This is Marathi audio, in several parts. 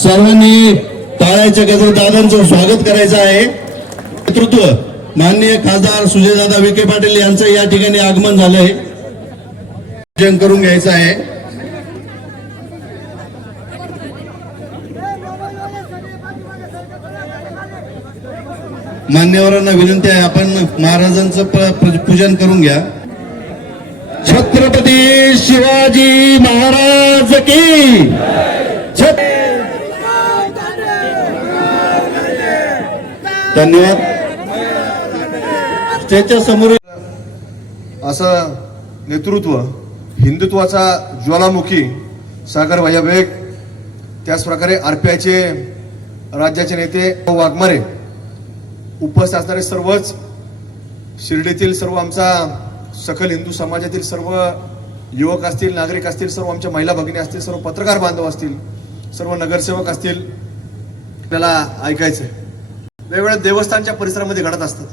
सर्वांनी टाळ्याच्या गजरात दादांचं स्वागत करायचं आहे। नेतृत्व माननीय खासदार सुजयदादा विखे पाटील यांचं या ठिकाणी आगमन झालंय, पूजन करून घ्यायचं आहे। मान्यवरांना विनंती आहे, आपण महाराजांचं पूजन करून घ्या। छत्रपती शिवाजी महाराज की धन्यवाद। स्टेजच्या समोर असं नेतृत्व, हिंदुत्वाचा ज्वालामुखी सागर भैया, त्याच प्रकारे आरपीआयचे राज्याचे नेते वाघमारे, उपस्थित असणारे सर्वच शिर्डीतील सर्व आमचा सकल हिंदू समाजातील सर्व युवक असतील, नागरिक असतील, सर्व आमच्या महिला भगिनी असतील, सर्व पत्रकार बांधव असतील, सर्व नगरसेवक असतील, आपल्याला ऐकायचंय। वेगवेगळ्या देवस्थानच्या परिसरामध्ये घडत असतात।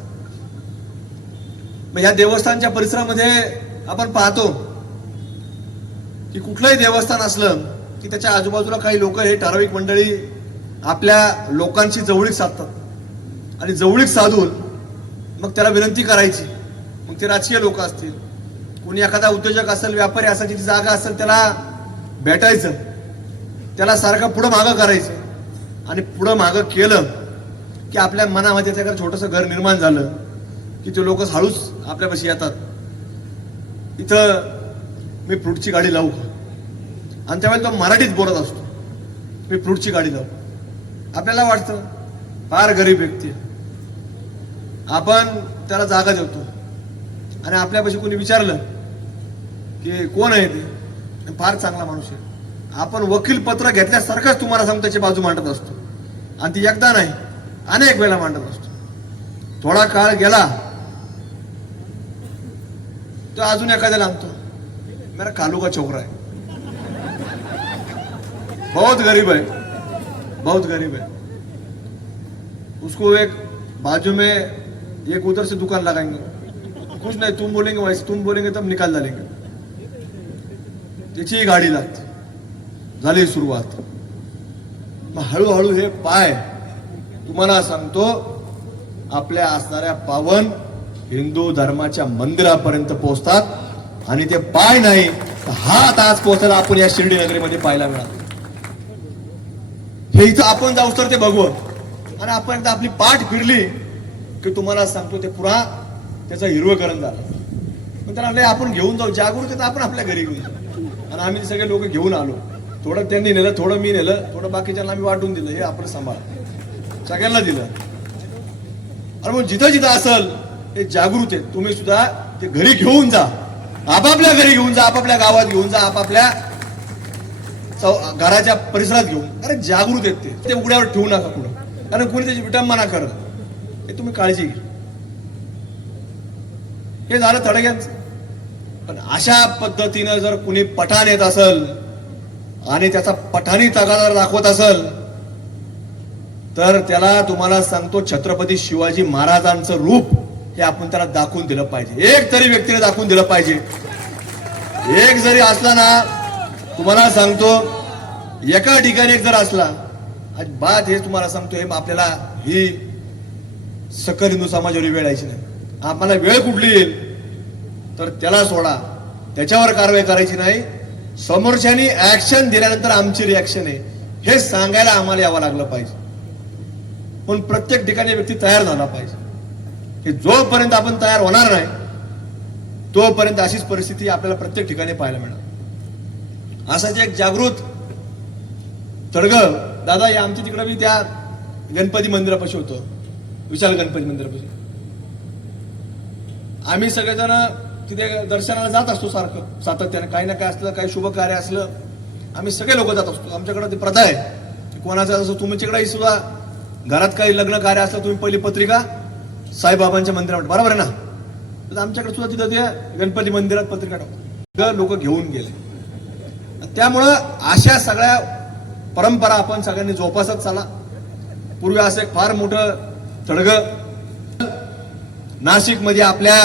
मग या देवस्थानच्या परिसरामध्ये आपण पाहतो की कुठलंही देवस्थान असलं की त्याच्या आजूबाजूला काही लोक, हे ठराविक मंडळी आपल्या लोकांशी जवळीक साधतात आणि जवळीक साधून मग त्याला विनंती करायची। मग ते राजकीय लोक असतील, कोणी एखादा उद्योजक असेल, व्यापारी असेल, जिथे जागा असेल त्याला भेटायचं, त्याला सारखं पुढं मागं करायचं आणि पुढं मागं केलं की आपल्या मनामध्ये त्याच्याकडे छोटंसं घर निर्माण झालं की ते लोक हळूच आपल्यापाशी येतात, इथं मी फ्रूटची गाडी लावू का? आणि त्यावेळेला तो मराठीत बोलत असतो, मी फ्रूटची गाडी लावू। आपल्याला वाटतं फार गरीब व्यक्ती, आपण त्याला जागा देतो आणि आपल्यापाशी कोणी विचारलं की कोण आहे ते, फार चांगला माणूस आहे, आपण वकील पत्र घेतल्यासारखंच तुम्हाला सांगून त्याची बाजू मांडत असतो आणि ती एकदा नाही अनेक वेळा मांडत असतो। थोडा काळ गेला तो अजून एखाद्याला आणतो, मेरा कालू का छोकरा है, बहुत गरीब है, बहुत गरीब है, उसको एक बाजू में एक उधर से दुकान लगाएंगे, कुछ नहीं, तुम बोलेंगे वैसे, तुम बोलेंगे तब निकाल डालेंगे, त्याची गाडी लागते, झाली सुरुवात। मग हळूहळू हे पाय तुम्हाला सांगतो आपल्या असणाऱ्या पावन हिंदू धर्माच्या मंदिरापर्यंत पोहोचतात आणि ते पाय नाही हात आज पोहोचला आपण या शिर्डी नगरीमध्ये पाहायला मिळालं। हे इथं आपण जाऊ तर ते भगवत आणि आपण एकदा आपली पाठ फिरली की तुम्हाला सांगतो ते पुरा त्याचं हिरवकरण झालं। पण त्याला आपण घेऊन जाऊ, जागृत आपण आपल्या घरी घेऊन जाऊ। आणि आम्ही सगळे लोक घेऊन आलो, थोडं त्यांनी नेलं, थोडं मी नेलं, थोडं बाकीच्यांना आम्ही वाटून दिलं, हे आपण सांभाळ, सगळ्यांना दिलं। आणि मग जिथं जिथं असल ते जागृत आहेत, तुम्ही सुद्धा ते घरी घेऊन जा, आपापल्या घरी घेऊन जा, आपापल्या गावात घेऊन जा, आपापल्या घराच्या परिसरात घेऊन, अरे जागृत आहेत ते उघड्यावर ठेवू नका कुठं, कारण कुणी त्याची विटंबना करत, हे तुम्ही काळजी घ्या। हे झालं थडग्यांचं। पण अशा पद्धतीनं जर कुणी पठाण येत असेल आणि त्याचा पठाणी तगादा दाखवत असेल तर त्याला तुम्हाला सांगतो छत्रपती शिवाजी महाराजांचं रूप हे आपण त्याला दाखवून दिलं पाहिजे। एक तरी व्यक्तीने दाखवून दिलं पाहिजे। एक जरी असला ना, तुम्हाला सांगतो एका ठिकाणी एक जर असला, बात हे तुम्हाला सांगतो, हे आपल्याला ही सकल हिंदू समाजावर वेळ यायची नाही। आम्हाला वेळ कुठली येईल तर त्याला सोडा, त्याच्यावर कारवाई करायची नाही, समोरच्यानी ऍक्शन दिल्यानंतर आमची रिॲक्शन आहे हे सांगायला आम्हाला यावं लागलं पाहिजे। पण प्रत्येक ठिकाणी व्यक्ती तयार झाला पाहिजे, की जोपर्यंत आपण तयार होणार नाही तोपर्यंत अशीच परिस्थिती आपल्याला प्रत्येक ठिकाणी पाहायला मिळणार। असाच एक जागृत तडगं दादा या आमच्या तिकडे मी त्या गणपती मंदिरापाशी होतो, विशाल गणपती मंदिरापाशी, आम्ही सगळेजण तिथे दर्शनाला जात असतो सारखं सातत्याने, काही ना काय असलं, काही शुभ कार्य असलं आम्ही सगळे लोक जात असतो। आमच्याकडे ती प्रथा आहे, कोणाचं असं तुमच्याकडे सुद्धा घरात काही लग्न कार्य असलं तुम्ही पहिली पत्रिका साईबाबांच्या मंदिरात, बरोबर आहे ना, तर आमच्याकडे सुद्धा तिथं ते गणपती मंदिरात पत्रिका टाकतो, लोक घेऊन गेले। त्यामुळं अशा सगळ्या परंपरा आपण सगळ्यांनी जोपासत चाला। पूर्वी असं एक फार मोठं तडगं नाशिक मध्ये आपल्या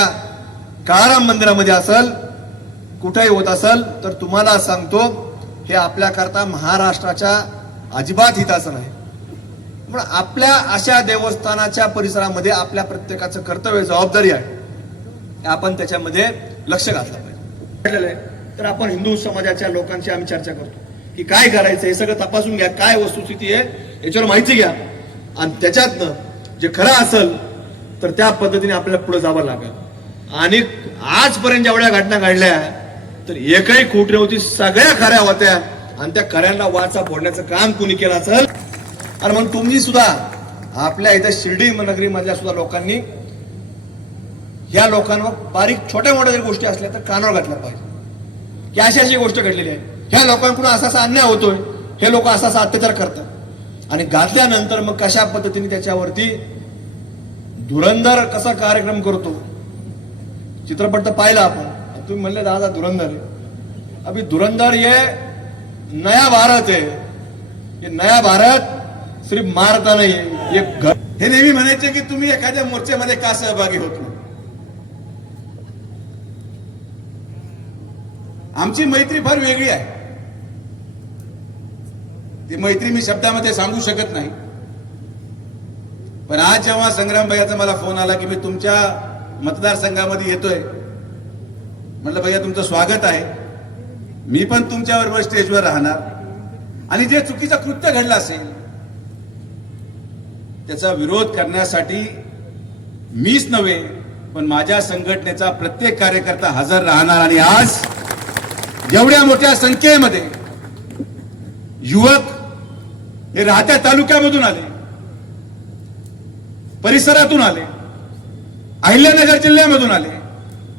काळाराम मंदिरामध्ये असेल, कुठेही होत असेल तर तुम्हाला सांगतो हे आपल्याकरता महाराष्ट्राच्या अजिबात हिताचं नाही. पण आपल्या अशा देवस्थानाच्या परिसरामध्ये आपल्या प्रत्येकाचं कर्तव्य जबाबदारी आहे, आपण त्याच्यामध्ये लक्ष घातलं पाहिजे. तर आपण हिंदू समाजाच्या लोकांची आम्ही चर्चा करतो की काय करायचं, हे सगळं तपासून घ्या, काय वस्तुस्थिती आहे याच्यावर माहिती घ्या, आणि त्याच्यातनं जे खरं असेल तर त्या पद्धतीने आपल्याला पुढे जावं लागेल. आणि आजपर्यंत जेवढ्या घटना घडल्या तर एकही खोट नव्हती, सगळ्या खऱ्या होत्या, आणि त्या खऱ्यांना वाचा फोडण्याचं काम कुणी केलं असेल. आणि म्हणून तुम्ही सुद्धा आपल्या इथं शिर्डी नगरी मधल्या सुद्धा लोकांनी ह्या लोकांवर बारीक छोट्या मोठ्या जरी गोष्टी असल्या तर कानावर घातल्या पाहिजे की अशी अशी गोष्ट घडलेली आहे, ह्या लोकांकडून असा असा अन्याय होतोय, हे लोक असा असा अत्याचार करतात. आणि घातल्यानंतर मग कशा पद्धतीने त्याच्यावरती धुरंधर कसा कार्यक्रम करतो, चित्रपट तर पाहिला आपण. तुम्ही म्हणले दादा धुरंधर है, अभी धुरंधर ये नया भारत है. ये नया भारत सिर्फ मारता नाही है, ये घर. हे नेहमी म्हणायचे की तुम्ही एखाद्या मोर्चामध्ये का सहभागी होत नाही. आमची मैत्री फार वेगळी आहे. ती मैत्री मी शब्दामध्ये सांगू शकत नाही. पण आज जेव्हा संग्राम भैयाचा मला फोन आला की मी तुमच्या मतदारसंघामध्ये येतोय, म्हटलं भैया तुमचं स्वागत आहे, मी पण तुमच्याबरोबर स्टेजवर राहणार, आणि जे चुकीचं कृत्य घडलं असेल त्याचा विरोध करण्यासाठी मीच नव्हे पण माझ्या संघटनेचा प्रत्येक कार्यकर्ता हजर राहणार. आणि आज एवढ्या मोठ्या संख्येमध्ये युवक हे राहत्या तालुक्यामधून आले, परिसरातून आले, अहिल्यानगर जिल्ह्यामधून आले.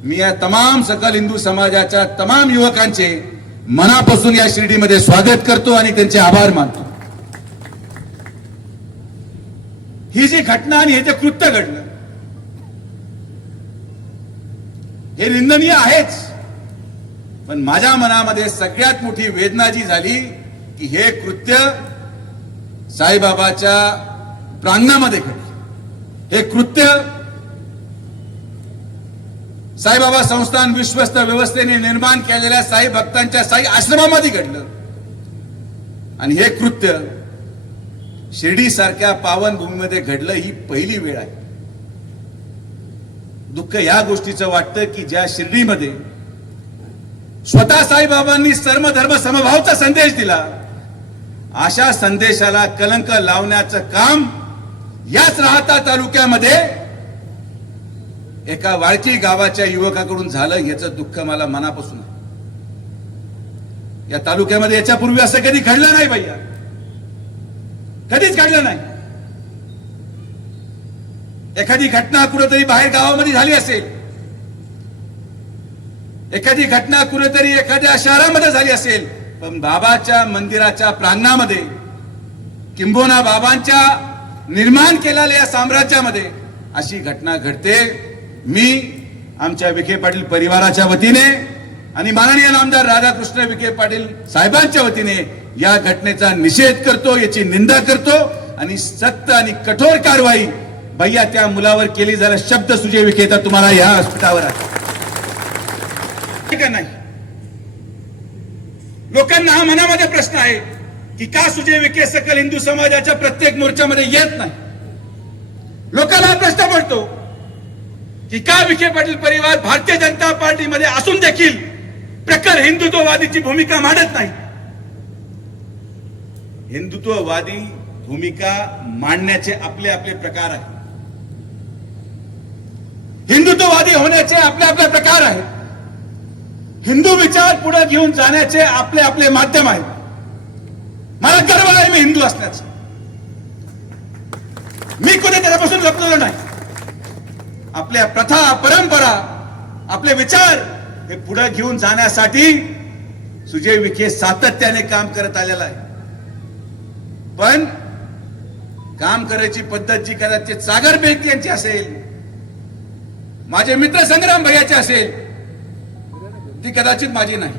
मी या तमाम सकल हिंदू समाजाच्या तमाम युवकांचे मनापासून या शिर्डीमध्ये स्वागत करतो आणि त्यांचे आभार मानतो. ही जी घटना आणि हे जे कृत्य घडलं हे निंदनीय आहेच, पण माझ्या मनामध्ये सगळ्यात मोठी वेदना जी झाली की हे कृत्य साईबाबाच्या प्रांगणामध्ये घडले. हे कृत्य साईबाबा संस्थान विश्वस्त व्यवस्थेने निर्माण केलेल्या साई भक्तांच्या साई आश्रमामध्ये घडलं. आणि हे कृत्य शिर्डी सारख्या पावन भूमीमध्ये घडलं, ही पहिली वेळ आहे. दुःख या गोष्टीचं वाटतं की ज्या शिर्डीमध्ये स्वतः साईबाबांनी सर्व धर्म समभावचा संदेश दिला, अशा संदेशाला कलंक लावण्याचं काम याच राहता तालुक्यामध्ये एका वाळकी गावाच्या युवकाकडून झालं, याचं दुःख मला मनापासून आहे. या तालुक्यामध्ये याच्यापूर्वी असं कधी घडलं नाही भैया, कधीच घडलं नाही. एखादी घटना कुठेतरी बाहेर गावामध्ये झाली असेल, एखादी घटना कुठेतरी एखाद्या शहरामध्ये झाली असेल, पण बाबाच्या मंदिराच्या प्रांगणामध्ये किंबोना बाबांच्या निर्माण केलेल्या या साम्राज्यामध्ये अशी घटना घडते. मी आमच्या विखे पाटील परिवाराच्या वतीने आणि माननीय नामदार राधाकृष्ण विखे पाटील साहेबांच्या वतीने या घटनेचा निषेध करतो, याची निंदा करतो आणि सक्त आणि कठोर कारवाई भैया त्या मुलावर केली जाईल. शब्द सुजय विखे तर तुम्हाला या स्फटावर आहे का नाही. लोकांना हा मनामध्ये प्रश्न आहे की का सुजय विखे सकल हिंदू समाजाच्या प्रत्येक मोर्चामध्ये येत नाही. लोकांना हा प्रश्न पडतो की का विखे पाटील परिवार भारतीय जनता पार्टीमध्ये असून देखील प्रखर हिंदुत्ववादीची भूमिका मांडत नाही. हिंदुत्ववादी भूमिका मांडण्याचे आपले आपले प्रकार आहेत, हिंदुत्ववादी होण्याचे आपले आपले प्रकार आहेत, हिंदू विचार पुढे घेऊन जाण्याचे आपले आपले माध्यम आहेत. मला गर्व आहे मी हिंदू असण्याचा. मी कुठे त्याच्यापासून लपलेलो नाही. आपल्या प्रथा परंपरा आपले विचार हे पुढे घेऊन जाण्यासाठी सुजय विखे सातत्याने काम करत आलेला आहे. पण काम करायची पद्धत जी कदाचित सागर बेग यांची असेल, माझे मित्र संग्राम भैयाचे असेल, ती कदाचित माझी नाही.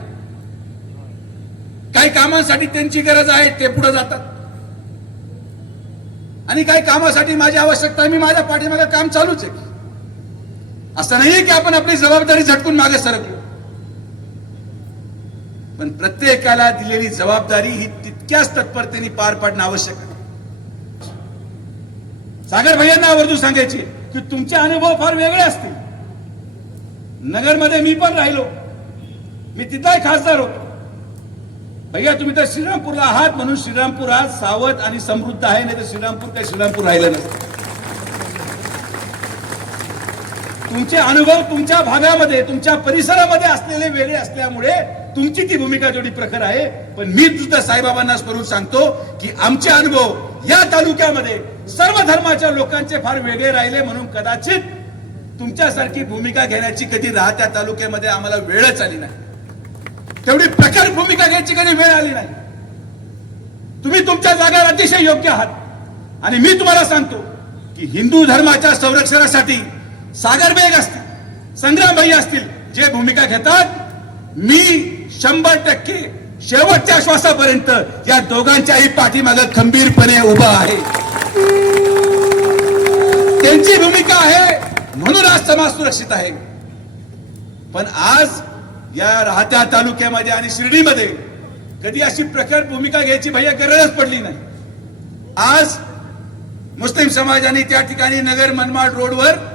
काही कामांसाठी त्यांची गरज आहे, ते पुढे जातात, आणि काही कामासाठी माझी आवश्यकता आहे, मी माझ्या पाठीमागे काम चालूच आहे. असं नाही की आपण आपली जबाबदारी झटकून मागे सरकलो, पण प्रत्येकाला दिलेली जबाबदारी ही तितक्याच तत्परतेने पार पाडणं आवश्यक आहे. सागर भैयांना आवर्जून सांगायचे की तुमचे अनुभव फार वेगळे असतील. नगरमध्ये मी पण राहिलो, मी तिथलाही खासदार होतो. भैया तुम्ही तर श्रीरामपूरला आहात म्हणून श्रीरामपूर आज सावध आणि समृद्ध आहे, नाही तर श्रीरामपूर काही श्रीरामपूर राहिलं नसतं. तुमचे अनुभव तुमच्या भागामध्ये तुमच्या परिसरामध्ये असलेले वेगळे असल्यामुळे तुमची ती भूमिका जेवढी प्रखर आहे. पण मी सुद्धा साईबाबांना स्मरून सांगतो की आमचे अनुभव या तालुक्यामध्ये सर्व धर्माच्या लोकांचे फार वेगळे राहिले म्हणून कदाचित तुमच्यासारखी भूमिका घेण्याची कधी राहत्या तालुक्यामध्ये आम्हाला वेळच आली नाही. तेवढी प्रखर भूमिका घ्यायची कधी वेळ आली नाही. तुम्ही तुमच्या जागेवर अतिशय योग्य आहात आणि मी तुम्हाला सांगतो की हिंदू धर्माच्या संरक्षणासाठी सागर बेग असतील, संग्राम भैया असतील, जे भूमिका घेतात, मी 100% शेवटच्या श्वासापर्यंत या दोघांच्याही पाठीमागे खंबीरपणे उभा आहे. त्यांची भूमिका आहे म्हणून आज समाज सुरक्षित आहे. पण आज या राहत्या तालुक्यामध्ये आणि शिर्डीमध्ये कधी अशी प्रखर भूमिका घ्यायची भैया गरजच पडली नाही. आज मुस्लिम समाजाने त्या ठिकाणी नगर मनमाड रोडवर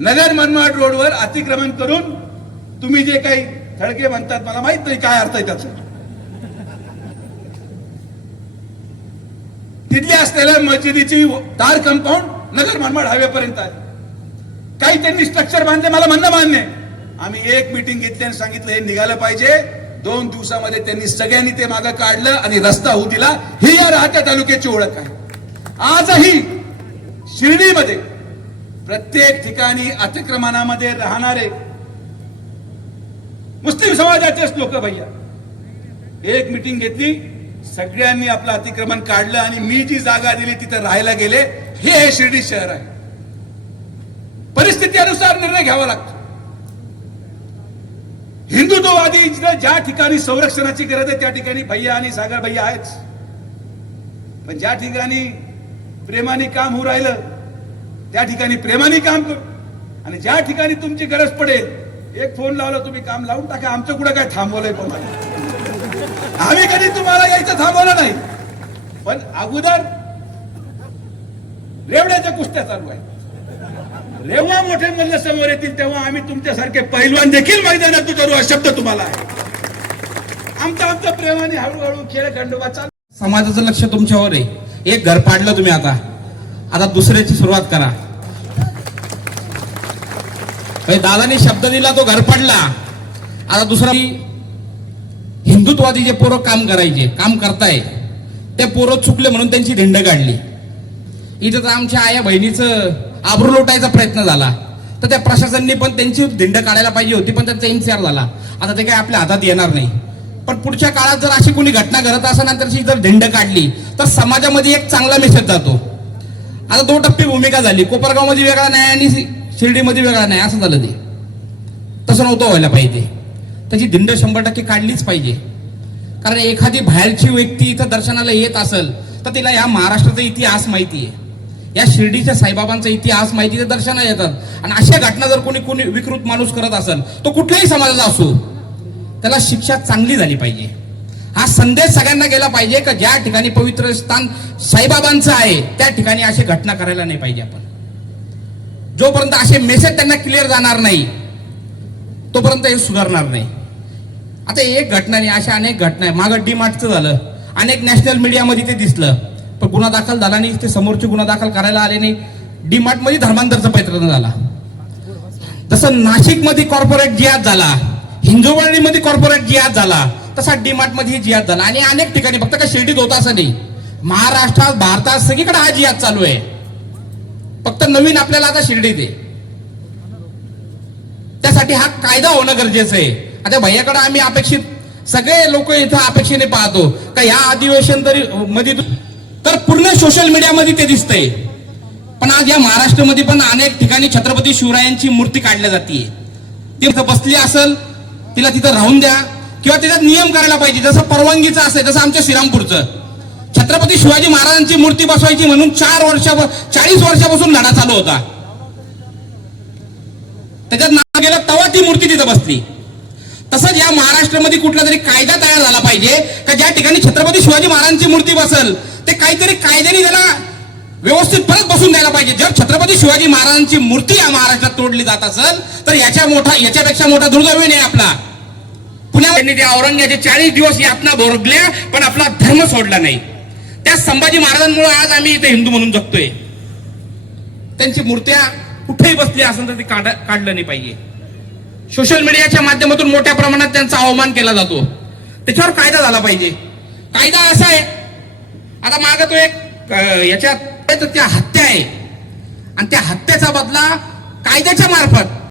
नगर मनमाड रोडवर अतिक्रमण करून तुम्ही जे काही थडके म्हणतात, मला माहित नाही काय अर्थ आहे त्याचा, तिथली असलेल्या मस्जिदीची तार कंपाऊंड नगर मनमाड हायवेपर्यंत आहे. काही त्यांनी स्ट्रक्चर बांधले, मला म्हणणं मान्य आहे. आम्ही एक मीटिंग घेतली आणि सांगितलं हे निघालं पाहिजे. 2 दिवसामध्ये त्यांनी सगळ्यांनी ते मागं काढलं आणि रस्ता होऊ दिला. ही या राहत्या तालुक्याची ओळख आहे. आजही शिर्डीमध्ये प्रत्येक ठिकाणी अतिक्रमणामध्ये राहणारे मुस्लिम समाजाचेच लोक भैया एक मीटिंग घेतली, सगळ्यांनी आपलं अतिक्रमण काढलं आणि मी जी जागा दिली तिथे राहायला गेले. हे शिर्डी शहर आहे. परिस्थितीनुसार निर्णय घ्यावा लागतो. हिंदुत्ववादी ज्या ठिकाणी संरक्षणाची गरज आहे त्या ठिकाणी भैया आणि सागर भैया आहेच. पण ज्या ठिकाणी प्रेमाने काम होऊ राहिलं त्या ठिकाणी प्रेमाने काम करू आणि ज्या ठिकाणी तुमची गरज पडेल एक फोन लावला तुम्ही काम लावून टाका. आमचं कुठं काय थांबवलंय पण आम्ही कधी तुम्हाला यायचं थांबवलं नाही. पण अगोदर रेवड्याच्या कुस्त्या चालू आहेत. रेवा मोठे मल्ल समोर येतील तेव्हा आम्ही तुमच्यासारखे पैलवान देखील मैदानात उतरू हा शब्द तुम्हाला आहे. आमचं प्रेमाने हळूहळू खेळ खंडोबा चालू. समाजाचं लक्ष तुमच्यावर आहे. एक घर पाडलं तुम्ही, आता दुसऱ्याची सुरुवात करा. दादाने शब्द दिला तो घर पडला. आता दुसरा हिंदुत्वादी जे पोरं काम करताय ते पोरं चुकले म्हणून त्यांची धिंड काढली. इथं तर आमच्या आया बहिणीचं आबरू लोटायचा प्रयत्न झाला तर त्या प्रशासनाने पण त्यांची धिंड काढायला पाहिजे होती, पण त्यांचा इन्सार झाला. आता ते काय आपल्या हातात येणार नाही. पण पुढच्या काळात जर अशी कोणी घटना घडत असेल ना त्याची जर धिंड काढली तर समाजामध्ये एक चांगला मेसेज जातो. आता 2 टप्पी भूमिका झाली. कोपरगाव मध्ये वेगळा नाही आणि शिर्डीमध्ये वेगळा नाही असं झालं. ते तसं नव्हतं व्हायला पाहिजे. त्याची धिंड 100% काढलीच पाहिजे. कारण एखादी बाहेरची व्यक्ती इथं दर्शनाला येत असेल तर तिला या महाराष्ट्राचा इतिहास माहिती आहे, या शिर्डीच्या साईबाबांचा इतिहास माहिती आहे, दर्शनाला येतात. आणि अशा घटना जर कोणी विकृत माणूस करत असेल तो कुठल्याही समाजाचा असो त्याला शिक्षा चांगली झाली पाहिजे. हा संदेश सगळ्यांना गेला पाहिजे का ज्या ठिकाणी पवित्र स्थान साईबाबांचं आहे त्या ठिकाणी अशी घटना करायला नाही पाहिजे. आपण जोपर्यंत असे मेसेज त्यांना क्लिअर जाणार नाही तोपर्यंत हे सुधारणार नाही. आता एक घटना नाही, अशा अनेक घटना आहे. मागं डीमार्टचं झालं, अनेक नॅशनल मीडियामध्ये ते दिसलं, पण गुन्हा दाखल झाला नाही. ते समोरचे गुन्हा दाखल करायला आले नाही. डीमार्ट मध्ये धर्मांतरचा प्रयत्न झाला. तसं नाशिक मध्ये कॉर्पोरेट जिहाद झाला, हिंजवडीमध्ये कॉर्पोरेट जिहाद झाला, तसा डीमार्ट मध्ये जिहाद झाला. आणि अनेक ठिकाणी फक्त का शिर्डीत होता असं नाही, महाराष्ट्रात भारतात सगळीकडे हा जिहाद चालू आहे. फक्त नवीन आपल्याला आता शिर्डीत आहे. त्यासाठी हा कायदा होणं गरजेचं आहे. आता भैयाकडे आम्ही अपेक्षित सगळे लोक इथं अपेक्षेने पाहतो का या अधिवेशन तरी मध्ये तर पूर्ण सोशल मीडियामध्ये ते दिसतंय. पण आज या महाराष्ट्रामध्ये पण अनेक ठिकाणी छत्रपती शिवरायांची मूर्ती काढल्या जाते. ती तिथं बसली असेल तिला तिथं राहून द्या किंवा त्याच्यात नियम करायला पाहिजे. जसं परवानगीचं असेल तसं आमच्या श्रीरामपूरचं छत्रपती शिवाजी महाराजांची मूर्ती बसवायची म्हणून 40 वर्षापासून लढा चालू होता. त्याच्यात नाव गेलं तेव्हा ती मूर्ती तिथं बसली. तसंच या महाराष्ट्रामध्ये कुठला तरी कायदा तयार झाला पाहिजे का ज्या ठिकाणी छत्रपती शिवाजी महाराजांची मूर्ती बसेल ते काहीतरी कायद्याने त्याला व्यवस्थित परत बसून द्यायला पाहिजे. जर छत्रपती शिवाजी महाराजांची मूर्ती या महाराष्ट्रात तोडली जात असेल तर याच्यापेक्षा मोठा दुर्दैव नाही आपला. पुण्यात त्यांनी त्या औरंगजेबाचे 40 दिवस यातना भोगल्या पण आपला धर्म सोडला नाही. त्या संभाजी महाराजांमुळे आज आम्ही इथे हिंदू म्हणून जगतोय. त्यांची मूर्त्या कुठेही बसली असेल तर ते काढलं नाही पाहिजे. सोशल मीडियाच्या माध्यमातून मोठ्या प्रमाणात त्यांचा अवमान केला जातो. त्याच्यावर कायदा झाला पाहिजे. कायदा असा आहे, आता मागे तो एक याच्यात त्या हत्या आहे आणि त्या हत्येचा बदला कायद्याच्या मार्फत